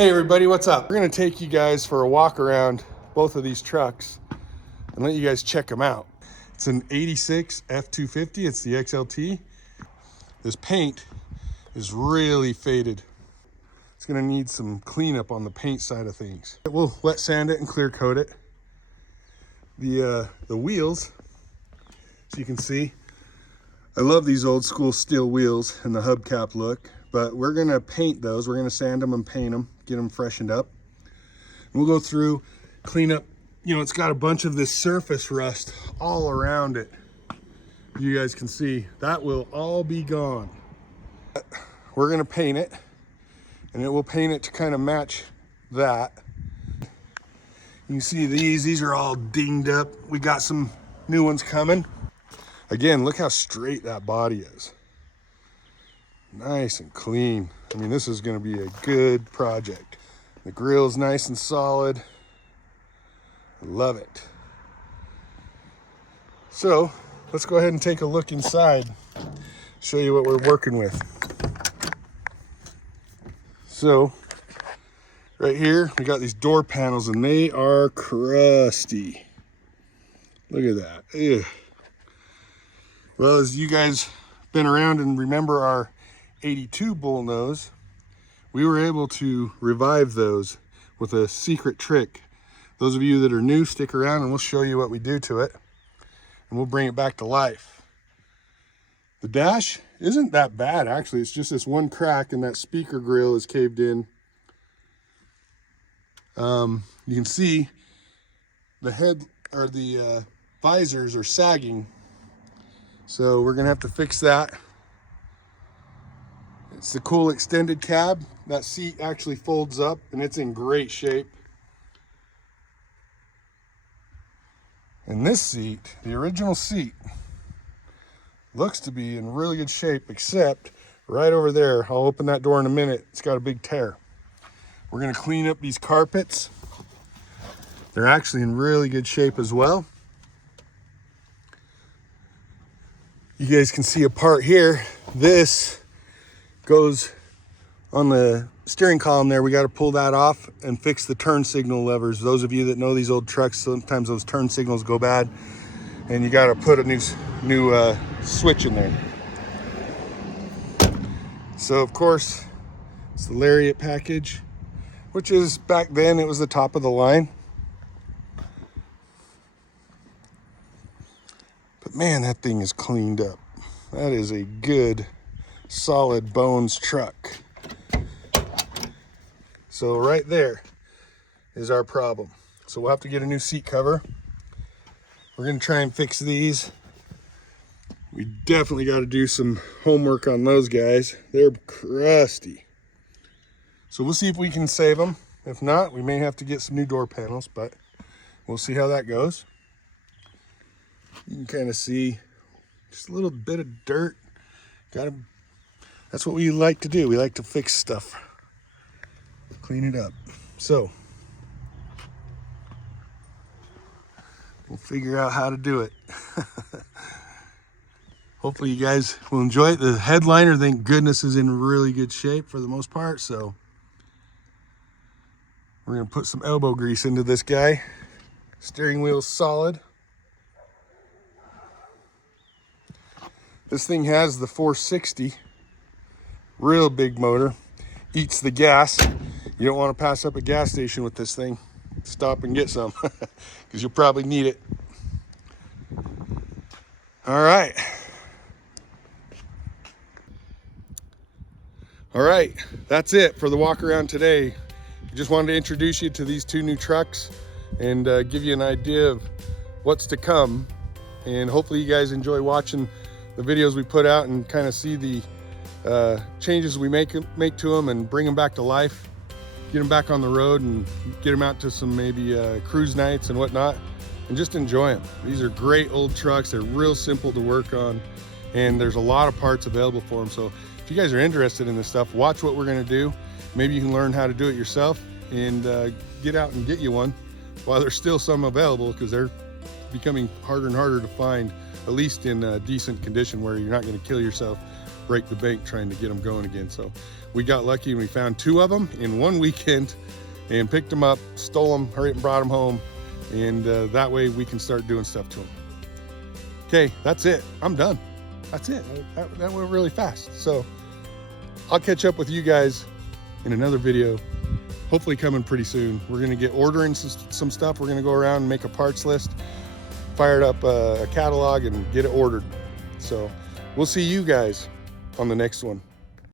Hey everybody, what's up? We're gonna take you guys for a walk around both of these trucks and let you guys check them out. It's an 86 F250, it's the XLT. This paint is really faded. It's gonna need some cleanup on the paint side of things. We'll wet sand it and clear coat it. The wheels, as you can see, I love these old school steel wheels and the hubcap look, but we're gonna paint those. We're gonna sand them and paint them, get them freshened up. And we'll go through, clean up, you know, it's got a bunch of this surface rust all around it. You guys can see, that will all be gone. We're gonna paint it, and it will paint it to kind of match that. You can see these are all dinged up. We got some new ones coming. Again, look how straight that body is. Nice and clean. I mean, this is gonna be a good project. The grill's nice and solid. Love it. So, let's go ahead and take a look inside. Show you what we're working with. So, right here, we got these door panels and they are crusty. Look at that. Ew. Well, as you guys been around and remember our 82 bullnose, we were able to revive those with a secret trick. Those of you that are new, stick around and we'll show you what we do to it and we'll bring it back to life. The dash isn't that bad, actually. It's just this one crack and that speaker grill is caved in. You can see the head or the visors are sagging. So we're gonna have to fix that. It's the cool extended cab. That seat actually folds up and it's in great shape. And this seat, the original seat, looks to be in really good shape, except right over there, I'll open that door in a minute, it's got a big tear. We're gonna clean up these carpets. They're actually in really good shape as well. You guys can see a part here. This goes on the steering column there. We got to pull that off and fix the turn signal levers. Those of you that know these old trucks, sometimes those turn signals go bad and you got to put a new switch in there. So of course, it's the Lariat package, which is, back then it was the top of the line. But man, that thing is cleaned up. That is a good, solid bones truck. So right there is our problem. So we'll have to get a new seat cover. We're gonna try and fix these. We definitely got to do some homework on those guys. They're crusty. So we'll see if we can save them. If not, we may have to get some new door panels, but we'll see how that goes. You can kind of see just a little bit of dirt. That's what we like to do. We like to fix stuff, clean it up. So we'll figure out how to do it. Hopefully you guys will enjoy it. The headliner, thank goodness, is in really good shape for the most part. So we're gonna put some elbow grease into this guy. Steering wheel's solid. This thing has the 460, real big motor, eats the gas. You don't want to pass up a gas station with this thing. Stop and get some, because you'll probably need it. All right. All right, that's it for the walk around today. I just wanted to introduce you to these two new trucks and give you an idea of what's to come. And hopefully you guys enjoy watching the videos we put out and kind of see the changes we make to them and bring them back to life, get them back on the road and get them out to some maybe cruise nights and whatnot, and just enjoy them. These are great old trucks. They're real simple to work on, and there's a lot of parts available for them. So if you guys are interested in this stuff, watch what we're gonna do. Maybe you can learn how to do it yourself and get out and get you one while there's still some available, because they're becoming harder and harder to find, at least in decent condition where you're not going to kill yourself break the bank trying to get them going again. So we got lucky and we found 2 of them in one weekend and picked them up, stole them, hurried and brought them home. And that way we can start doing stuff to them. Okay, that's it. I'm done. That's it. That went really fast. So I'll catch up with you guys in another video, hopefully coming pretty soon. We're gonna get ordering some stuff. We're gonna go around and make a parts list, fire up a catalog and get it ordered. So we'll see you guys on the next one.